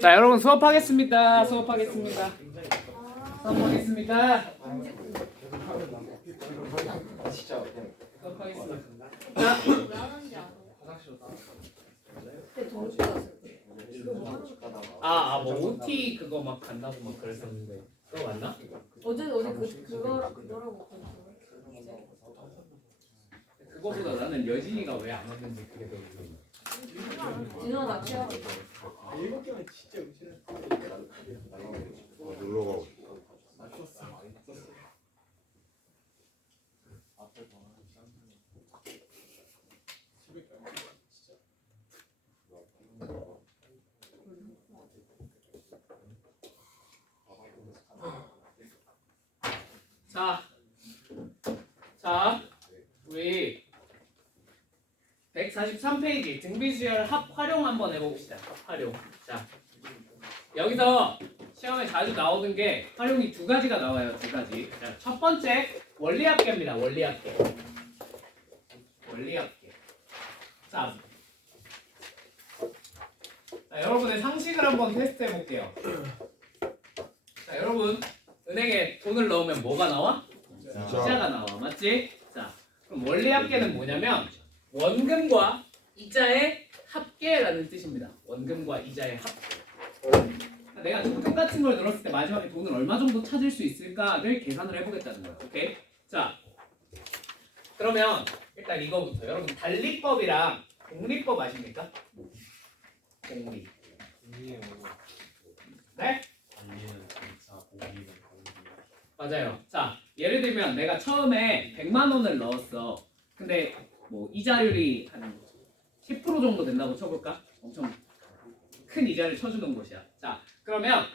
자, 여러분 수업하겠습니다. 수업하겠습니다. 수업하겠습니다. 수업하겠습니다. 뭐 OT 그거 막 간다고 막 그랬었는데 그거 맞나? 어제 그거라고 그거보다 나는 여진이가 왜 안 왔는지 그게 더 궁금해. 진호가 나 취하고 일곱 개면 진짜 무시해. 놀러 가고 싶어. 자, 우리 143페이지 등비수열 합 활용 한번 해봅시다. 합 활용. 자, 여기서 시험에 자주 나오는 게 활용이 두 가지가 나와요. 두 가지. 자, 첫 번째 원리합계입니다. 원리합계. 원리합계. 자, 여러분의 상식을 한번 테스트 해볼게요. 자, 여러분 은행에 돈을 넣으면 뭐가 나와? 이자가 나와. 맞지? 자, 그럼 원리합계는 뭐냐면 원금과 이자의 합계라는 뜻입니다. 원금과 이자의 합계. 내가 적금 같은 걸 넣었을 때 마지막에 돈을 얼마 정도 찾을 수 있을까를 계산을 해보겠다는 거예요. 오케이? 자, 그러면 일단 이거부터. 여러분 달리법이랑 공리법 아십니까? 공리. 네? 맞아요. 자, 예를 들면 내가 처음에 100만 원을 넣었어. 근데 뭐 이자율이 한 10% 정도 된다고 쳐볼까? 엄청 큰 이자를 쳐주는 곳이야. 자, 그러면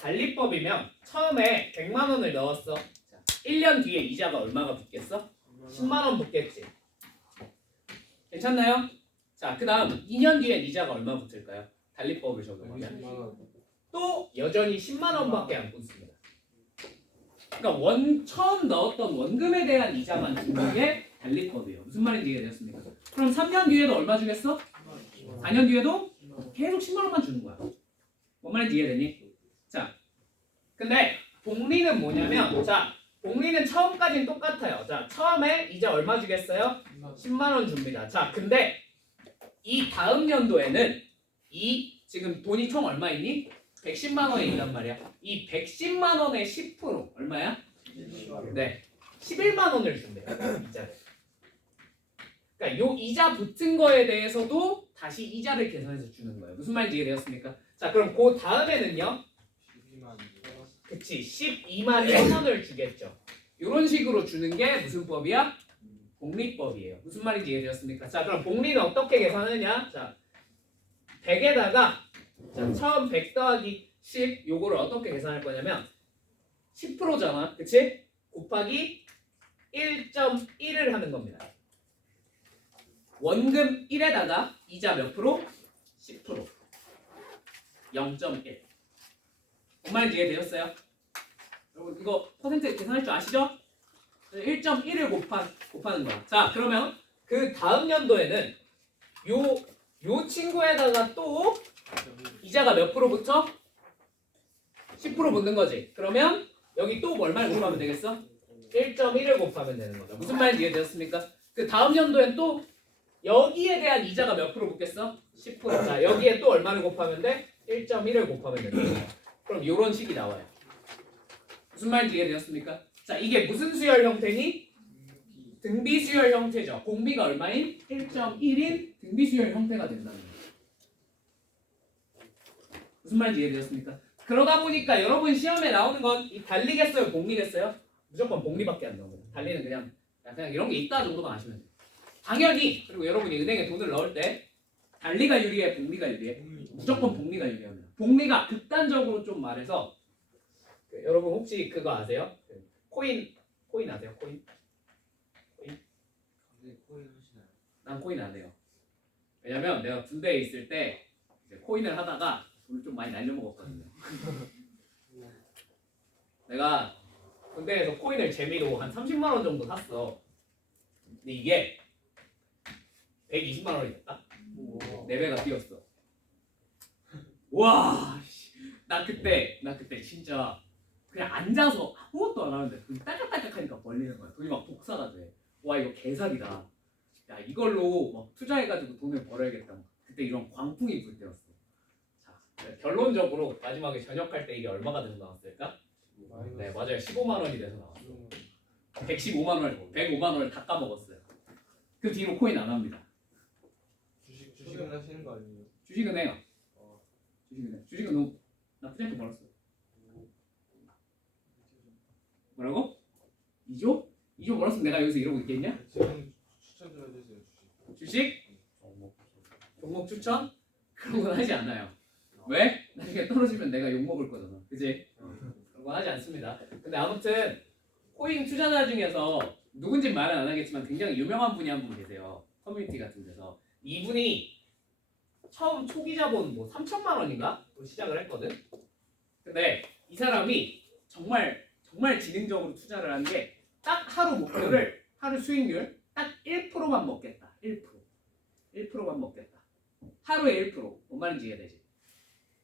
달리법이면 처음에 100만 원을 넣었어. 자, 1년 뒤에 이자가 얼마가 붙겠어? 10만 원 붙겠지. 괜찮나요? 자, 그 다음 2년 뒤엔 이자가 얼마 붙을까요? 달리법을 적용하면 또 여전히 10만 원밖에 안 붙습니다. 그러니까 처음 넣었던 원금에 대한 이자만 주는 게 달리법이에요. 무슨 말인지 이해되셨습니까? 그럼 3년 뒤에도 얼마 주겠어? 4년 뒤에도 계속 10만 원만 주는 거야. 뭔 말인지 이해되니? 자, 근데 복리는 뭐냐면, 자, 복리는 처음까지는 똑같아요. 자, 처음에 이자 얼마 주겠어요? 10만 원 줍니다. 자, 근데 이 다음 연도에는 이 지금 돈이 총 얼마 있니? 110만 원이 있단 말이야. 이 110만 원의 10% 얼마야? 네, 11만 원을 준대요. 이자를. 그러니까 요 이자 붙은 거에 대해서도 다시 이자를 계산해서 주는 거예요. 무슨 말인지 이해되었습니까? 자, 그럼 그 다음에는요. 그치, 12만 1천 원을 주겠죠. 이런 식으로 주는 게 무슨 법이야? 복리법이에요. 무슨 말인지 이해되었습니까? 자, 그럼 복리는 어떻게 계산하느냐? 자, 100에다가 자, 처음 100 더하기 10 요거를 어떻게 계산할 거냐면 10%잖아. 그치? 곱하기 1.1을 하는 겁니다. 원금 1에다가 이자 몇 프로? 10%. 0.1. 뭔 말인지 이해되셨어요? 여러분 이거 퍼센트 계산할 줄 아시죠? 1.1을 곱하는 거야. 자, 그러면 그 다음 연도에는 요 친구에다가 또 이자가 몇 프로 붙어? 10% 붙는 거지. 그러면 여기 또 얼마를 곱하면 되겠어? 1.1을 곱하면 되는 거죠. 무슨 말인지 이해되셨습니까? 그 다음 연도엔 또 여기에 대한 이자가 몇 프로 붙겠어? 10%. 자, 여기에 또 얼마를 곱하면 돼? 1.1을 곱하면 되는 거죠. 그럼 이런 식이 나와요. 무슨 말인지 이해되셨습니까? 자, 이게 무슨 수열 형태니? 등비수열 형태죠. 공비가 얼마인? 1.1인 등비수열 형태가 된다는 거예요. 무슨 말인지 이해되셨습니까? 그러다 보니까 여러분 시험에 나오는 건 이 달리겠어요? 복리겠어요? 무조건 복리밖에 안 나옵니다. 달리는 그냥 이런 게 있다 정도만 아시면 돼요. 당연히. 그리고 여러분이 은행에 돈을 넣을 때 달리가 유리해? 복리가 유리해? 무조건 복리가 유리합니다. 복리가 극단적으로 좀 말해서 여러분 혹시 그거 아세요? 코인 아세요? 코인? 난 코인 안 해요. 왜냐면 내가 군대에 있을 때 이제 코인을 하다가 돈을 좀 많이 날려먹었거든요. 내가 군대에서 코인을 재미로 한 30만 원 정도 샀어. 근데 이게 120만 원이 됐다? 4배가 뛰었어. 와, 나 그때 진짜 그냥 앉아서 아무것도 안 하는데 돈이 딸깍딸깍하니까 벌리는 거야. 돈이 막 복사가 돼. 와 이거 개사기다. 야 이걸로 막 투자해가지고 돈을 벌어야겠다. 그때 이런 광풍이 불 때였어. 자 결론적으로 마지막에 전역할 때 이게 얼마가 돼서 나왔을까? 네 맞아요. 15만 원이 돼서 나왔어요. 115만 원, 105만 원을 다 까먹었어요. 그 뒤로 코인 안 합니다. 주식은 하시는 거 아니에요? 주식은 해요. 주식은 너무 나쁘지 않게 벌었어. 뭐라고? 2조? 2조 벌었으면 내가 여기서 이러고 있겠냐? 지금 추천 좀 해주세요. 주식? 종목 추천? 그런 건 하지 않아요. 왜? 나중에 떨어지면 내가 욕먹을 거잖아. 그지? 그런 건 하지 않습니다. 근데 아무튼 코인 투자자 중에서 누군지 말은 안 하겠지만 굉장히 유명한 분이 한 분 계세요. 커뮤니티 같은 데서. 이분이 처음 초기 자본 뭐 3천만 원인가? 또 시작을 했거든. 근데 이 사람이 정말 지능적으로 투자를 한 게 딱 하루 목표를 하루 수익률 딱 1%만 먹겠다. 1%만 먹겠다. 하루에 1%. 뭔 말인지 이해되지?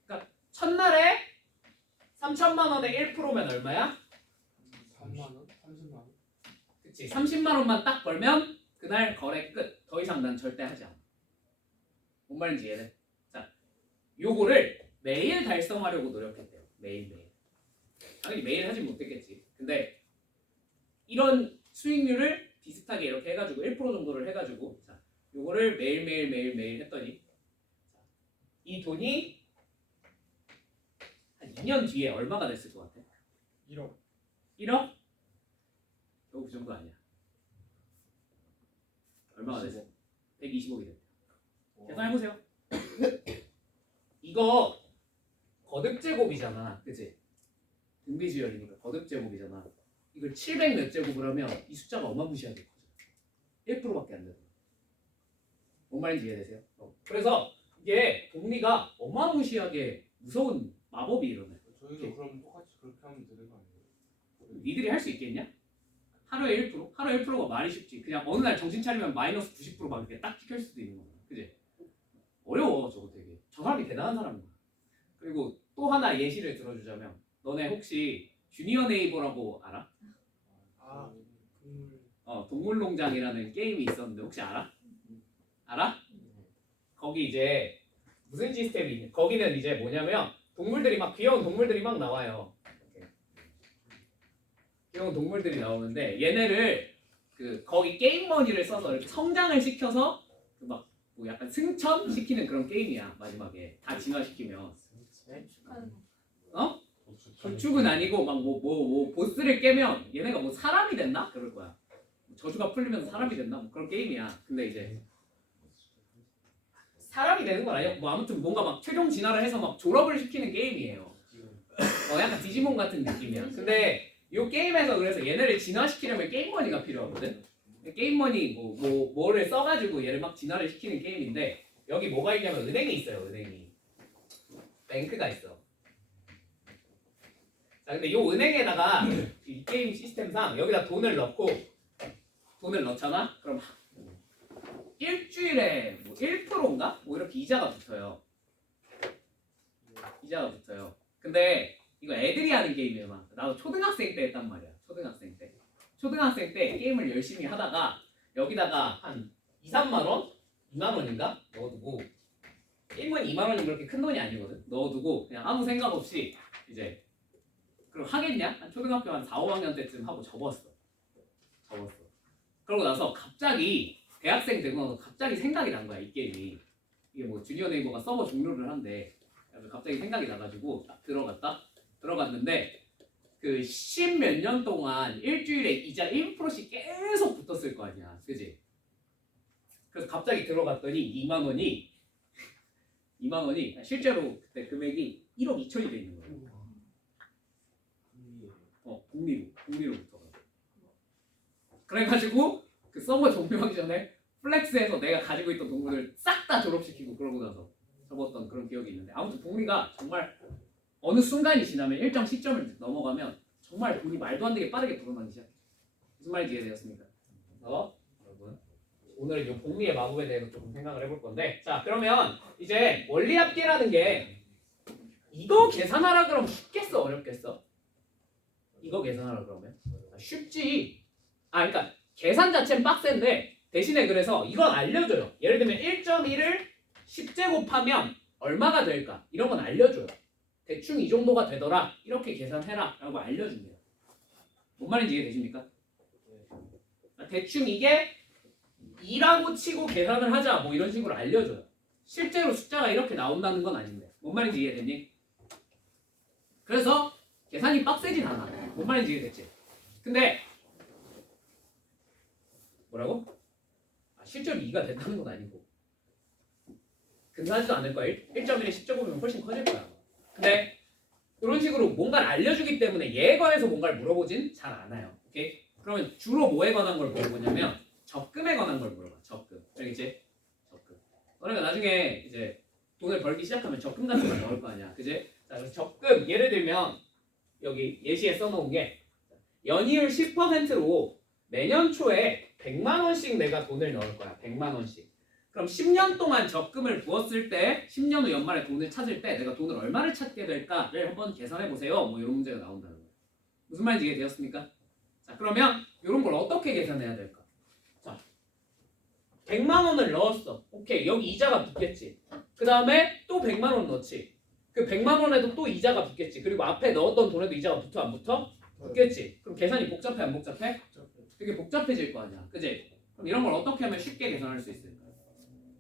그러니까 첫날에 3천만 원에 1%면 얼마야? 3만 원? 30만 원? 그치. 30만 원만 딱 벌면 그날 거래 끝. 더 이상 난 절대 하지 않아. 뭔 말인지 이해돼? 자, 요거를 매일 달성하려고 노력했대요. 매일매일. 당연히 매일 하진 못했겠지. 근데 이런 수익률을 비슷하게 이렇게 해가지고 1% 정도를 해가지고 자, 요거를 매일 했더니 자, 이 돈이 한 2년 뒤에 얼마가 됐을 것 같아? 1억. 1억? 겨우 그 정도 아니야. 얼마가 됐어? 120억이 됐대. 계산해보세요. 이거 거듭제곱이잖아. 그치? 등비주열이니까 거듭제곱이잖아. 이걸 700 몇 제곱을 하면 이 숫자가 어마무시하게 커져. 1%밖에 안 되더라. 뭔 말인지 이해되세요? 그래서 이게 복리가 어마무시하게 무서운 마법이 일어나요. 저희도 그럼 똑같이 그렇게 하면 되는 거 아니에요? 니들이 할 수 있겠냐? 하루에 1%? 하루에 1%가 말이 쉽지. 그냥 어느 날 정신 차리면 마이너스 90%막 이렇게 딱 찍힐 수도 있는 거야. 그지? 어려워 저거 되게. 저 사람이 대단한 사람이야. 그리고 또 하나 예시를 들어주자면 너네 혹시 주니어 네이버라고 알아? 아, 동물농장이라는 게임이 있었는데 혹시 알아? 알아? 거기 이제 무슨 시스템이 있냐? 거기는 이제 뭐냐면 동물들이 막 귀여운 동물들이 막 나와요. 이렇게. 귀여운 동물들이 나오는데 얘네를 그 거기 게임 머니를 써서 이렇게 성장을 시켜서 그 막 뭐 약간 승천 시키는 그런 게임이야. 마지막에 다 진화시키면. 어? 건축은 아니고 막 뭐 보스를 깨면 얘네가 뭐 사람이 됐나? 그럴 거야. 저주가 풀리면서 사람이 됐나? 뭐 그런 게임이야. 근데 이제 사람이 되는 건 아니야. 뭐 아무튼 뭔가 막 최종 진화를 해서 막 졸업을 시키는 게임이에요. 약간 디지몬 같은 느낌이야. 근데 이 게임에서 그래서 얘네를 진화시키려면 게임머니가 필요하거든. 게임머니 뭐를 써가지고 얘를 막 진화를 시키는 게임인데 여기 뭐가 있냐면 은행이 있어요. 은행이 뱅크가 있어. 자 근데 이 은행에다가 이 게임 시스템상 여기다 돈을 넣잖아. 그럼 일주일에 뭐 1%인가? 뭐 이렇게 이자가 붙어요. 근데 이거 애들이 하는 게임이에요. 막. 나도 초등학생 때 했단 말이야. 초등학생 때 게임을 열심히 하다가 여기다가 한 2, 3만 원? 2만 원인가? 넣어두고 게임은 2만 원이 그렇게 큰 돈이 아니거든. 넣어두고 그냥 아무 생각 없이 이제 그럼 하겠냐? 한 초등학교 한 4, 5학년 때쯤 하고 접었어. 그러고 나서 갑자기 대학생 되고 나서 갑자기 생각이 난 거야. 이 게임이. 이게 뭐 주니어 네이버가 서버 종료를 한대. 그래서 갑자기 생각이 나가지고 딱 들어갔는데 그 10 몇 년 동안 일주일에 이자 1%씩 계속 붙었을 거 아니야. 그지? 그래서 갑자기 들어갔더니 2만 원이 실제로 그때 금액이 1억 2천이 돼 있는 거예요. 복리로부터. 그래가지고 그 서버 종료하기 전에 플렉스해서 내가 가지고 있던 동물을 싹 다 졸업시키고 그러고 나서 접었던 그런 기억이 있는데 아무튼 복리가 정말 어느 순간이 지나면 일정 시점을 넘어가면 정말 돈이 말도 안 되게 빠르게 불어나기 시작해. 무슨 말인지 이해되셨습니까? 여러분 오늘은 이 복리의 마법에 대해서 조금 생각을 해볼 건데 자 그러면 이제 원리합계라는 게 이거 계산하라 그러면 쉽겠어 어렵겠어? 이거 계산하라 그러면 쉽지. 그러니까 계산 자체는 빡센데 대신에 그래서 이건 알려줘요. 예를 들면 1.1을 10제곱하면 얼마가 될까? 이런 건 알려줘요. 대충 이 정도가 되더라. 이렇게 계산해라 라고 알려줍니다. 뭔 말인지 이해되십니까? 대충 이게 2라고 치고 계산을 하자 뭐 이런 식으로 알려줘요. 실제로 숫자가 이렇게 나온다는 건 아닌데 뭔 말인지 이해됐니? 그래서 계산이 빡세진 않아. 뭔 말인지 이해됐지? 근데 뭐라고? 실제로 2가 됐다는 건 아니고 근사하지도 않을 거야. 1.1에 10제곱이면 훨씬 커질 거야. 근데 이런 식으로 뭔가를 알려주기 때문에 얘에 관해서 뭔가를 물어보진 잘 않아요. 오케이? 그러면 주로 뭐에 관한 걸 물어보냐면 적금에 관한 걸 물어봐. 적금. 알겠지? 적금. 그러니까 나중에 이제 돈을 벌기 시작하면 적금 같은 걸 넣을 거 아니야. 그지? 자, 그래서 적금 예를 들면 여기 예시에 써놓은 게 연이율 10%로 매년 초에 100만 원씩 내가 돈을 넣을 거야. 100만 원씩. 그럼 10년 동안 적금을 부었을 때 10년 후 연말에 돈을 찾을 때 내가 돈을 얼마를 찾게 될까를 한번 계산해 보세요. 뭐 이런 문제가 나온다는 거예요. 무슨 말인지 이해되었습니까? 자, 그러면 이런 걸 어떻게 계산해야 될까? 자, 100만 원을 넣었어. 오케이, 여기 이자가 붙겠지. 그 다음에 또 100만 원 넣지. 그 100만 원에도 또 이자가 붙겠지. 그리고 앞에 넣었던 돈에도 이자가 붙어 안 붙어? 붙겠지. 그럼 계산이 복잡해 안 복잡해? 되게 복잡해질 거 아니야. 그지? 그럼 이런 걸 어떻게 하면 쉽게 계산할 수 있을까?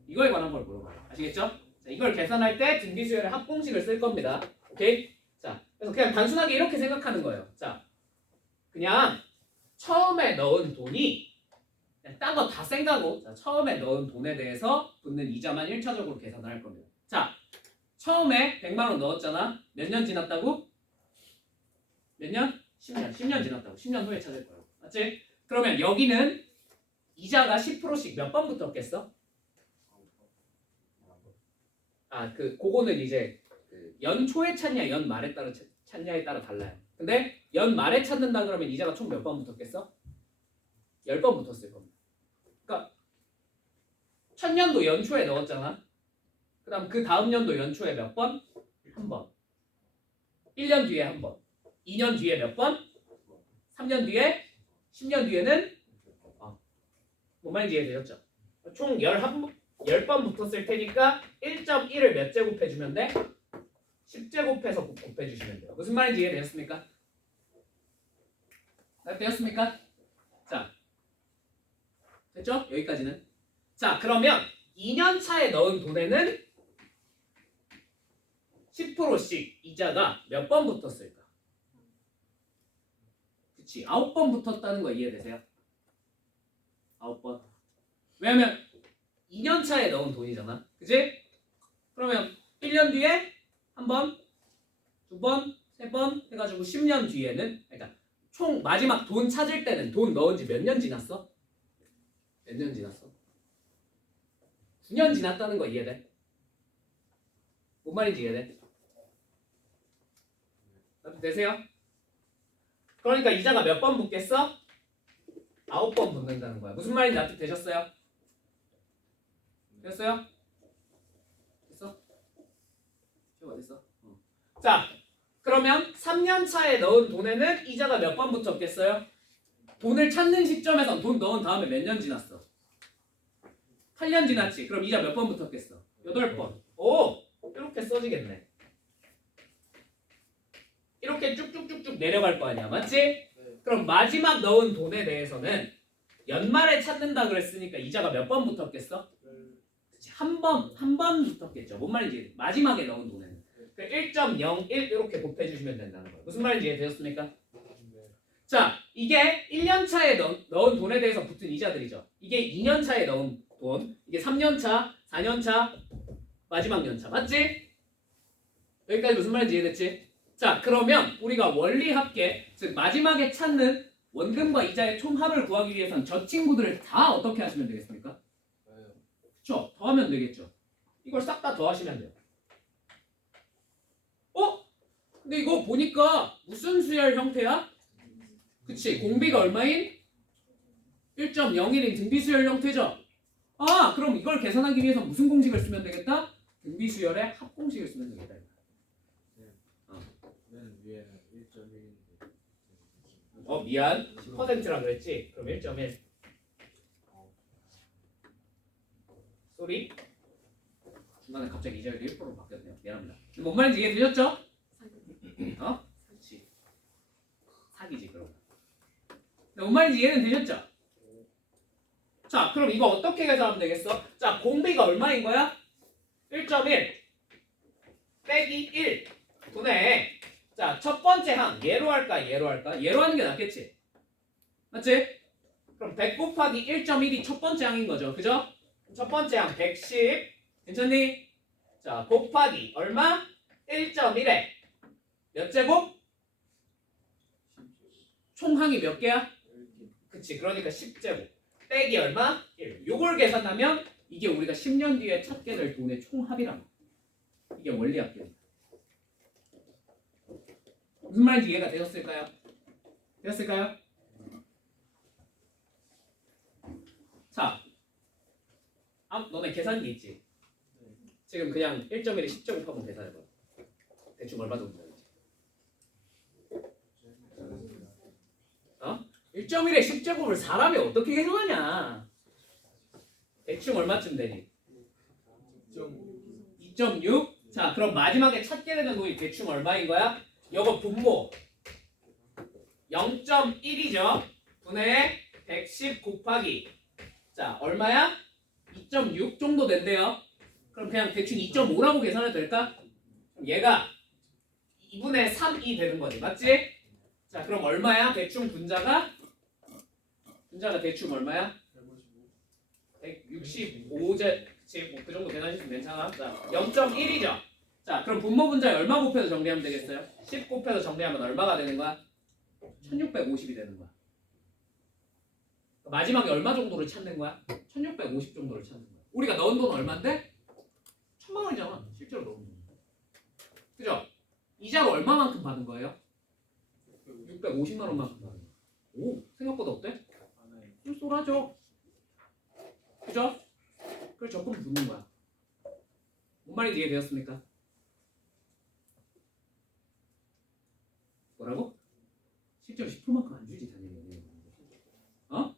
이거에 관한 걸 물어봐요. 아시겠죠? 자, 이걸 계산할 때 등비수열의 합공식을 쓸 겁니다. 오케이? 자, 그래서 그냥 단순하게 이렇게 생각하는 거예요. 자, 그냥 처음에 넣은 돈이 딴 거 다 생각하고 처음에 넣은 돈에 대해서 붙는 이자만 1차적으로 계산을 할 겁니다. 자, 처음에 100만 원 넣었잖아. 몇 년 지났다고? 몇 년? 10년. 10년 지났다고. 10년 후에 찾을 거예요. 맞지? 그러면 여기는 이자가 10%씩 몇 번 붙었겠어? 그거는 이제 연 초에 찾냐 연 말에 따라 찾냐에 따라 달라요. 근데 연 말에 찾는다 그러면 이자가 총 몇 번 붙었겠어? 10번 붙었을 겁니다. 그러니까 1000년도 연초에 넣었잖아. 그 다음 그 다음 연도 연초에 몇 번? 한 번. 1년 뒤에 한 번. 2년 뒤에 몇 번? 3년 뒤에? 10년 뒤에는? 뭔 말인지 이해되셨죠? 총 10번 붙었을 테니까 1.1을 몇 제곱해주면 돼? 10제곱해서 곱해주시면 돼요. 무슨 말인지 이해되셨습니까? 되었습니까? 자, 됐죠? 여기까지는. 자, 그러면 2년 차에 넣은 돈에는 10%씩 이자가 몇 번 붙었을까? 그치, 9번 붙었다는 거 이해되세요? 9번. 왜냐면 2년 차에 넣은 돈이잖아. 그치? 그러면 1년 뒤에 한 번, 두 번, 세 번 해가지고 10년 뒤에는 그러니까 총 마지막 돈 찾을 때는 돈 넣은 지 몇 년 지났어? 몇 년 지났어? 9년 지났다는 거 이해돼? 뭔 말인지 이해돼? 되세요? 그러니까 이자가 몇 번 붙겠어? 9번 붙는다는 거야. 무슨 말인지 납득되셨어요? 됐어요? 됐어? 시험 어딨어? 자, 그러면 3년 차에 넣은 돈에는 이자가 몇 번 붙었겠어요? 돈을 찾는 시점에서 돈 넣은 다음에 몇 년 지났어? 8년 지났지. 그럼 이자 몇 번 붙었겠어? 8번. 오! 이렇게 써지겠네. 이렇게 쭉쭉쭉쭉 내려갈 거 아니야. 맞지? 그럼 마지막 넣은 돈에 대해서는 연말에 찾는다 그랬으니까 이자가 몇 번 붙었겠어? 한 번 붙었겠죠. 뭔 말인지 마지막에 넣은 돈에는 1.01 이렇게 곱해주시면 된다는 거예요. 무슨 말인지 이해되셨습니까? 자, 이게 1년 차에 넣은 돈에 대해서 붙은 이자들이죠. 이게 2년 차에 넣은 돈, 이게 3년 차, 4년 차, 마지막 연차. 맞지? 여기까지 무슨 말인지 이해됐지? 자, 그러면 우리가 원리합계, 즉 마지막에 찾는 원금과 이자의 총합을 구하기 위해서는 저 친구들을 다 어떻게 하시면 되겠습니까? 그쵸? 더하면 되겠죠. 이걸 싹 다 더하시면 돼요. 근데 이거 보니까 무슨 수열 형태야? 그치? 공비가 얼마인? 1.01인 등비수열 형태죠? 그럼 이걸 계산하기 위해서 무슨 공식을 쓰면 되겠다? 등비수열의 합공식을 쓰면 되겠다. 미안. 10%라 그랬지? 그럼 1.1. 쏘리? 중간에 갑자기 이 자리가 1%로 바뀌었네요. 미안합니다. 뭔 말인지 이해되셨죠? 어? 그렇지. 사기지 그럼. 뭔 말인지 이해는 되셨죠? 자, 그럼 이거 어떻게 계산하면 되겠어? 자, 공비가 얼마인 거야? 1.1 빼기 1 분의 자, 첫 번째 항 얘로 할까 얘로 할까? 얘로 하는 게 낫겠지? 맞지? 그럼 100 곱하기 1.1이 첫 번째 항인 거죠. 그죠? 첫 번째 항 110 괜찮니? 자, 곱하기 얼마? 1.1에 몇 제곱? 총 항이 몇 개야? 그치, 그러니까 10제곱 빼기 얼마? 1. 요걸 계산하면 이게 우리가 10년 뒤에 찾게 될 돈의 총합이란 이게 원리합계입니다. 무슨 말인지 이해가 되셨을까요? 되셨을까요? 자, 너네 계산기 있지? 지금 그냥 1.1에 10제곱하고 계산해봐. 대충 얼마 정도 되는지. 1.1에 10제곱을 사람이 어떻게 계산하냐? 대충 얼마쯤 되니? 2.6? 자, 그럼 마지막에 찾게 되는 돈이 대충 얼마인 거야? 요거 분모 0.1이죠. 분의 110 곱하기 자, 얼마야? 2.6 정도 된대요. 그럼 그냥 대충 2.5라고 계산해도 될까? 그럼 얘가 2분의 3이 되는 거지. 맞지? 자, 그럼 얼마야? 대충 분자가 대충 얼마야? 165제 그 정도 계산하시면 괜찮아. 자, 0.1이죠. 자, 그럼 분모 분자에 얼마 곱해서 정리하면 되겠어요? 10 곱해서 정리하면 얼마가 되는 거야? 1650이 되는 거야. 마지막에 얼마 정도를 찾는 거야? 1650 정도를 찾는 거야. 우리가 넣은 돈 얼마인데? 1000만 원이잖아. 실제로 넣은 돈. 그죠? 이자로 얼마만큼 받은 거예요? 650만 원만큼 받은 거야. 오, 생각보다 어때? 쏠쏠하죠? 그죠? 그걸 적금 붓는 거야. 뭔 말인지 이해되었습니까? 뭐라고? 실제로 10%만큼 안 주지 당연히. 어?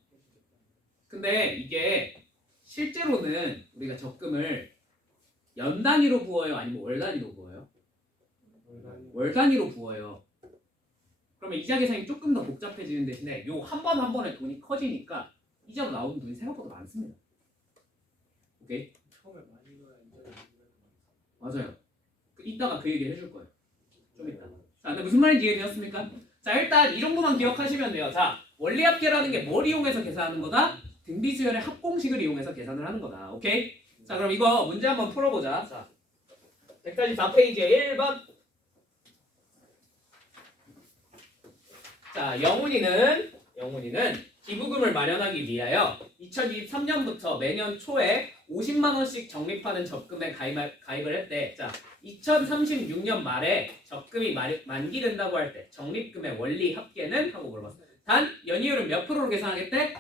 근데 이게 실제로는 우리가 적금을 연 단위로 부어요? 아니면 월 단위로 부어요? 월 단위로 부어요. 그러면 이자 계산이 조금 더 복잡해지는 대신에 요 한 번 한 번에 돈이 커지니까 이자로 나오는 돈이 생각보다 많습니다. 오케이? 처음에 많이 넣어야 이제 맞아요. 이따가 그 얘기 해줄 거예요. 좀 이따. 자, 근데 무슨 말인지 이해되었습니까? 자, 일단 이 정도만 기억하시면 돼요. 자, 원리합계라는 게 뭘 이용해서 계산하는 거다? 등비수열의 합공식을 이용해서 계산을 하는 거다. 오케이? 자, 그럼 이거 문제 한번 풀어보자. 자, 144페이지에 1번. 자, 영훈이는 기부금을 마련하기 위하여 2023년부터 매년 초에 50만 원씩 적립하는 적금에 가입을 했대. 자, 2036년 말에 적금이 만기된다고 할 때 적립금의 원리 합계는? 하고 물어봤어. 단 연이율은 몇 프로로 계산하겠대?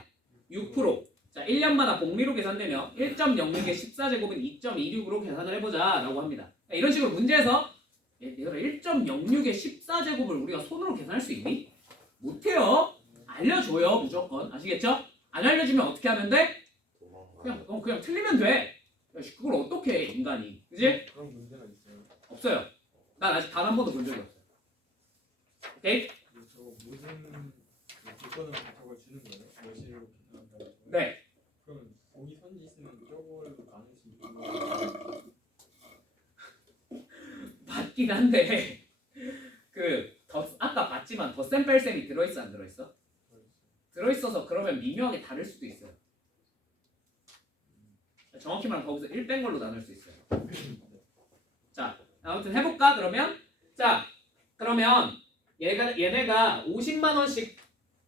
6%. 자, 1년마다 복리로 계산되며 1.06의 14제곱은 2.26으로 계산을 해보자 라고 합니다. 이런 식으로 문제에서 얘들아 1.06의 14제곱을 우리가 손으로 계산할 수 있니? 못해요. 알려줘요 무조건. 아시겠죠? 안 알려주면 어떻게 하면 돼? 그냥 틀리면 돼. 그걸 어떻게 해 인간이. 그지? 그런 문제가 있어요. 없어요. 난 아직 단 한 번도 본 적이 없어요. 오케이? 저거 무슨 조건을 저걸 주는 거예요? 몇시로 계산한다고? 네. 그럼 거기 선지 있으면 저걸 나눌 수 있는 맞긴 한데 아까 봤지만 덧셈 뺄셈이 들어있어 안 들어있어? 들어있어서 그러면 미묘하게 다를 수도 있어요. 정확히 말하면 거기서 1 뺀 걸로 나눌 수 있어요. 자, 아무튼 해볼까 그러면? 자, 그러면 얘네가 50만 원씩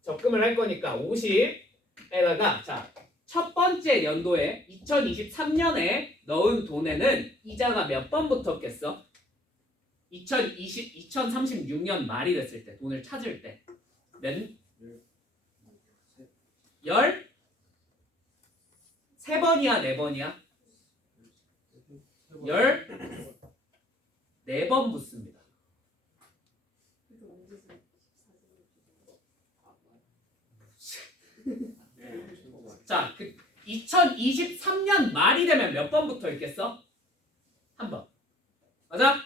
적금을 할 거니까 50에다가 자, 첫 번째 연도에 2023년에 넣은 돈에는 이자가 몇 번 붙었겠어? 2036년 말이 됐을 때 돈을 찾을 때 열? 3번이야 4번이야? 14번 붙습니다. 자, 2023년 말이 되면 몇 번부터 있겠어? 한 번. 맞아?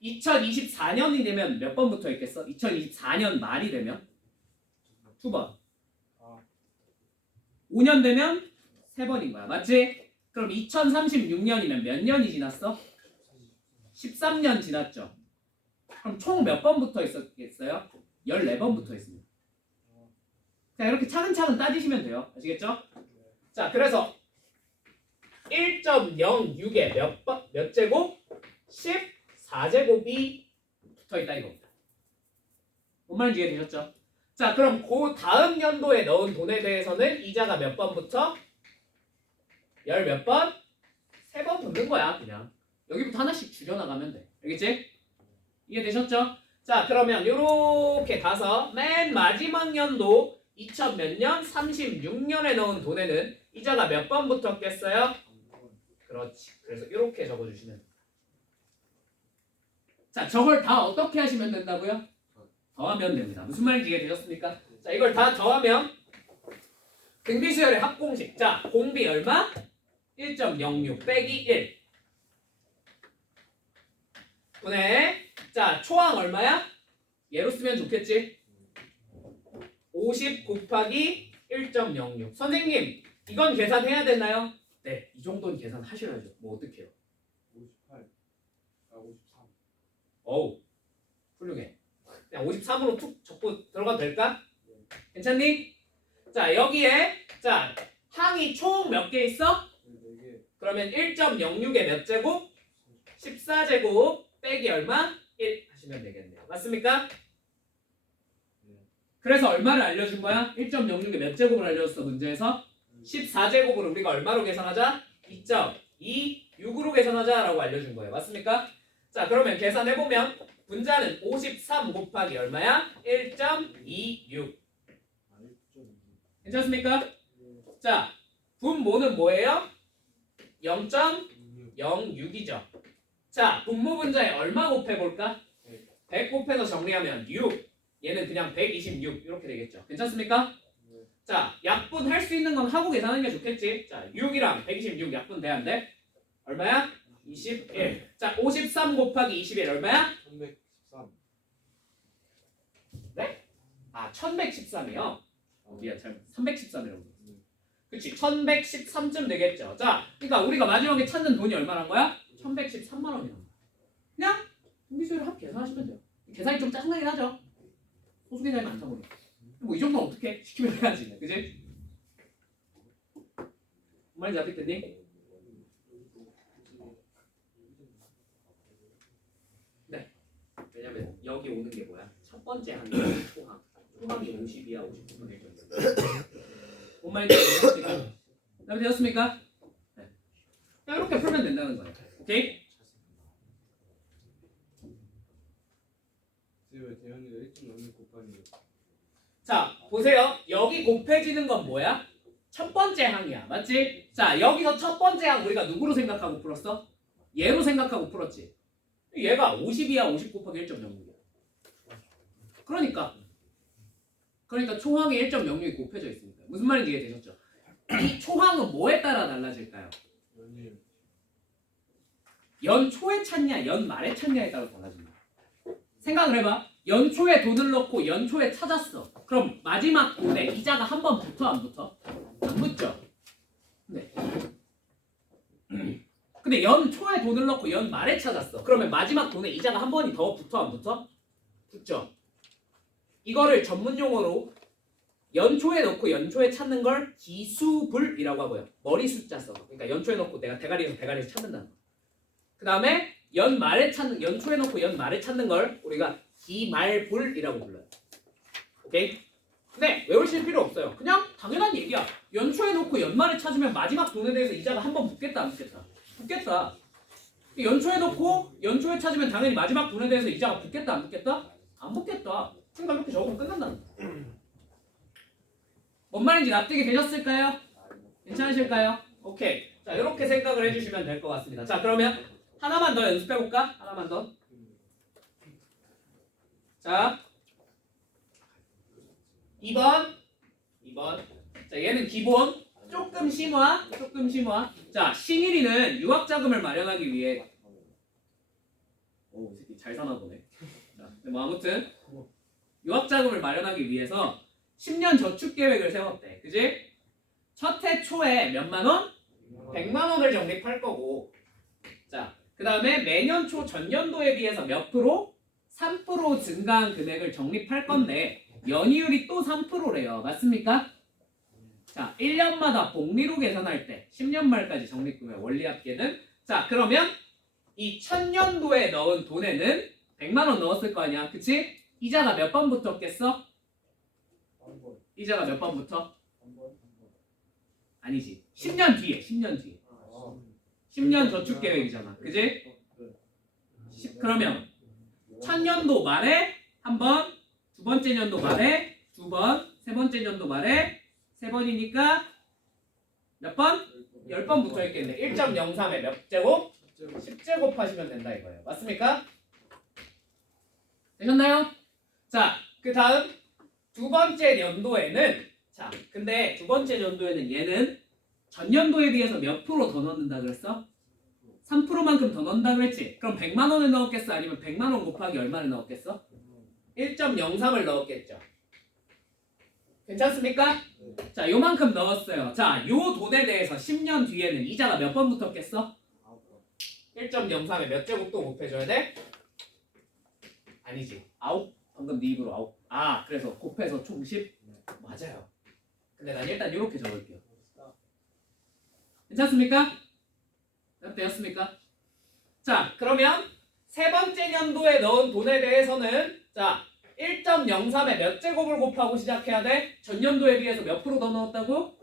2024년이 되면 몇 번부터 있겠어? 2024년 말이 되면 두 번. 5년 되면 세 번인 거야. 맞지? 그럼 2036년이면 몇 년이 지났어? 13년 지났죠. 그럼 총 몇 번부터 있었겠어요? 14번부터 있습니다. 자, 이렇게 차근차근 따지시면 돼요. 아시겠죠? 자, 그래서 1.06에 몇 제곱? 14제곱이 붙어있다 이겁니다. 뭔 말인지 이해되셨죠? 자, 그럼 그 다음 연도에 넣은 돈에 대해서는 이자가 몇 번부터? 열 몇 번? 3번 붙는 거야 그냥. 여기부터 하나씩 줄여나가면 돼. 알겠지? 이해되셨죠? 자, 그러면 요렇게 가서 맨 마지막 연도 2000 몇 년? 36년에 넣은 돈에는 이자가 몇 번 붙었겠어요? 그렇지. 그래서 이렇게 적어주시면 돼요. 자, 저걸 다 어떻게 하시면 된다고요? 더하면 됩니다. 무슨 말인지 이해되셨습니까? 자, 이걸 다 더하면 등비수열의 합공식. 자, 공비 얼마? 1.06 빼기 1 분의 자, 초항 얼마야? 얘로 쓰면 좋겠지? 50 곱하기 1.06 선생님, 이건 계산해야 되나요? 네, 이 정도는 계산하셔야죠. 뭐 어떻게 해요? 58, 53. 어우, 훌륭해. 그냥 53으로 툭 적고 들어가도 될까? 괜찮니? 자, 여기에 자, 항이 총 몇 개 있어? 4개, 그러면 1.06에 몇 제곱? 14제곱 빼기 얼마? 1 하시면 되겠네요. 맞습니까? 그래서 얼마를 알려준 거야? 1.06에 몇 제곱을 알려줬어 문제에서? 14제곱을 우리가 얼마로 계산하자? 2.26으로 계산하자 라고 알려준 거예요. 맞습니까? 자, 그러면 계산해보면 분자는 53 곱하기 얼마야? 1.26 괜찮습니까? 자, 분모는 뭐예요? 0.06이죠. 자, 분모 분자에 얼마 곱해볼까? 100 곱해서 정리하면 6 얘는 그냥 126 이렇게 되겠죠. 괜찮습니까? 자, 약분 할 수 있는 건 하고 계산하는 게 좋겠지. 자, 6이랑 126 약분 돼 안 돼? 얼마야? 21. 자, 53 곱하기 21 얼마야? 1113. 네? 아, 1113이요? 미안, 잘못. 313이라고. 그치, 1113쯤 되겠죠. 자, 그러니까 우리가 마지막에 찾는 돈이 얼마란 거야? 1113만 원이란 거야. 그냥 공비수율 합 계산하시면 돼요. 계산이 좀 짜증나긴 하죠. 소수 계산이 많다 보니. 뭐 이 정도는 어떻게 시키면 해야지, 그지? 말인지 알겠니? 네. 왜냐면 여기 오는 게 뭐야? 첫 번째 항이 초항. 초항이 50이야, 59분의 1. 뭔 말인지 이해되셨습니까? 되셨습니까? 네. 그냥 이렇게 풀면 된다는 거예요. 오케이? 왜 대현이가 1.06 곱하기 자, 보세요. 여기 곱해지는 건 뭐야? 첫 번째 항이야. 맞지? 자, 여기서 첫 번째 항 우리가 누구로 생각하고 풀었어? 얘로 생각하고 풀었지. 얘가 50이야, 50 곱하기 1.06이야. 그러니까 초항에 1.06이 곱해져 있으니까. 무슨 말인지 이해되셨죠? 이 초항은 뭐에 따라 달라질까요? 연일 연초에 찾냐, 연말에 찾냐에 따라 달라집니다. 생각을 해봐. 연초에 돈을 넣고 연초에 찾았어. 그럼 마지막 돈에 이자가 한 번 붙어 안 붙어? 안 붙죠. 네. 근데 연초에 돈을 넣고 연말에 찾았어. 그러면 마지막 돈에 이자가 한 번이 더 붙어 안 붙어? 붙죠. 이거를 전문 용어로 연초에 넣고 연초에 찾는 걸 기수불이라고 하고요. 머리 숫자 써. 그러니까 연초에 넣고 내가 대가리에서 찾는다는 거. 그 다음에 연초에 넣고 연말에 찾는 걸 우리가 기말불이라고 불러요. 오케이? 근데 외우실 필요 없어요. 그냥 당연한 얘기야. 연초에 놓고 연말에 찾으면 마지막 돈에 대해서 이자가 한 번 붙겠다 안 붙겠다? 붙겠다. 연초에 놓고 연초에 찾으면 당연히 마지막 돈에 대해서 이자가 붙겠다 안 붙겠다? 안 붙겠다. 그러니까 이렇게 적으면 끝난다는 거야. 뭔 말인지 납득이 되셨을까요? 괜찮으실까요? 오케이. 자, 이렇게 생각을 해주시면 될 것 같습니다. 자, 그러면 하나만 더 연습해볼까? 하나만 더. 자, 2번. 자, 얘는 기본. 조금 심화. 자, 신일이는 유학 자금을 마련하기 위해 오, 이 새끼 잘 사나 보네. 자, 뭐 아무튼 유학 자금을 마련하기 위해서 10년 저축 계획을 세웠대. 그지? 첫 해 초에 몇만 원? 100만 원을 적립할 거고. 자, 그다음에 매년 초 전년도에 비해서 몇 프로? 3% 증가한 금액을 적립할 건데 연이율이 또 3%래요. 맞습니까? 자, 1년마다 복리로 계산할 때 10년 말까지 적립금액 원리합계는 자, 그러면 이 1000년도에 넣은 돈에는 100만 원 넣었을 거 아니야. 그치? 이자가 몇 번 붙었겠어? 이자가 몇 번 붙어? 아니지. 10년 뒤에. 10년 저축 계획이잖아. 그지? 그러면 1000년도 말에 한 번, 두 번째 년도 말에 두 번, 세 번째 년도 말에 세 번이니까 몇 번? 10번 붙어 있겠네. 1.03에 몇 제곱? 10제곱 하시면 된다 이거예요. 맞습니까? 되셨나요? 자, 그 다음 두 번째 연도에는 자, 근데 두 번째 연도에는 얘는 전년도에 비해서 몇 프로 더 넣는다 그랬어? 3%만큼 더 넣는다 그랬지? 그럼 100만 원을 넣었겠어? 아니면 100만 원 곱하기 얼마를 넣었겠어? 1.03을 넣었겠죠. 괜찮습니까? 자, 요만큼 넣었어요. 자, 요 돈에 대해서 10년 뒤에는 이자가 몇 번 붙었겠어? 1.03에 몇 제곱도 곱해줘야 돼? 아니지. 9? 방금 네 입으로 9. 아, 그래서 곱해서 총 10? 맞아요. 근데 난 일단 이렇게 적을게요. 괜찮습니까? 되었습니까? 자, 그러면 세 번째 연도에 넣은 돈에 대해서는 자, 1.03에 몇 제곱을 곱하고 시작해야 돼? 전년도에 비해서 몇 프로 더 넣었다고?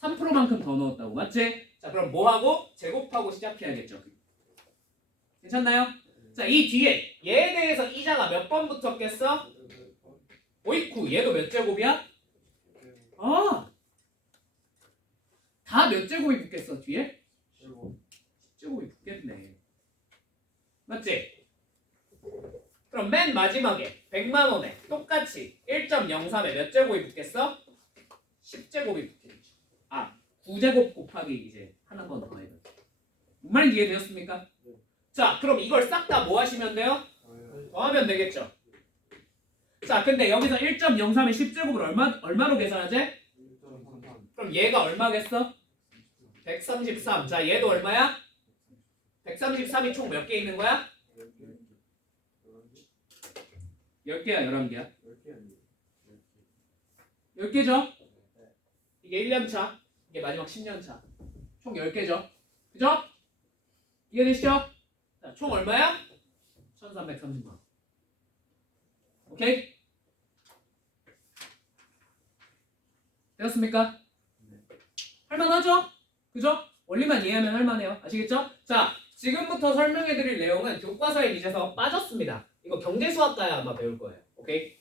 3%만큼 더 넣었다고. 맞지? 자, 그럼 뭐하고? 제곱하고 시작해야겠죠. 괜찮나요? 자, 이 뒤에 얘에 대해서 이자가 몇 번 붙었겠어? 오이쿠, 얘도 몇 제곱이야? 아, 다 몇 제곱이 붙겠어 뒤에? 10제곱이 붙겠네. 맞지? 그럼 맨 마지막에 100만 원에 똑같이 1.03에 몇 제곱이 붙겠어? 10제곱이 붙겠지. 아, 9제곱 곱하기 이제 하나 번 더 해야 돼. 뭔 말인지 이해되셨습니까? 자, 그럼 이걸 싹 다 뭐 하시면 돼요? 더하면 되겠죠. 자, 근데 여기서 1.03의 10제곱을 얼마로 계산하지? 그럼 얘가 얼마겠어? 133. 자, 얘도 얼마야? 133이 총 몇 개 있는 거야? 10개야, 11개야? 10개죠? 이게 1년 차, 이게 마지막 10년 차. 총 10개죠? 그죠? 이해되시죠? 자, 총 얼마야? 1330만 원. 오케이? 되었습니까? 할만하죠? 그죠? 원리만 이해하면 할만해요. 아시겠죠? 자, 지금부터 설명해드릴 내용은 교과서에 이제서 빠졌습니다. 이거 경제수학과에 아마 배울 거예요. 오케이?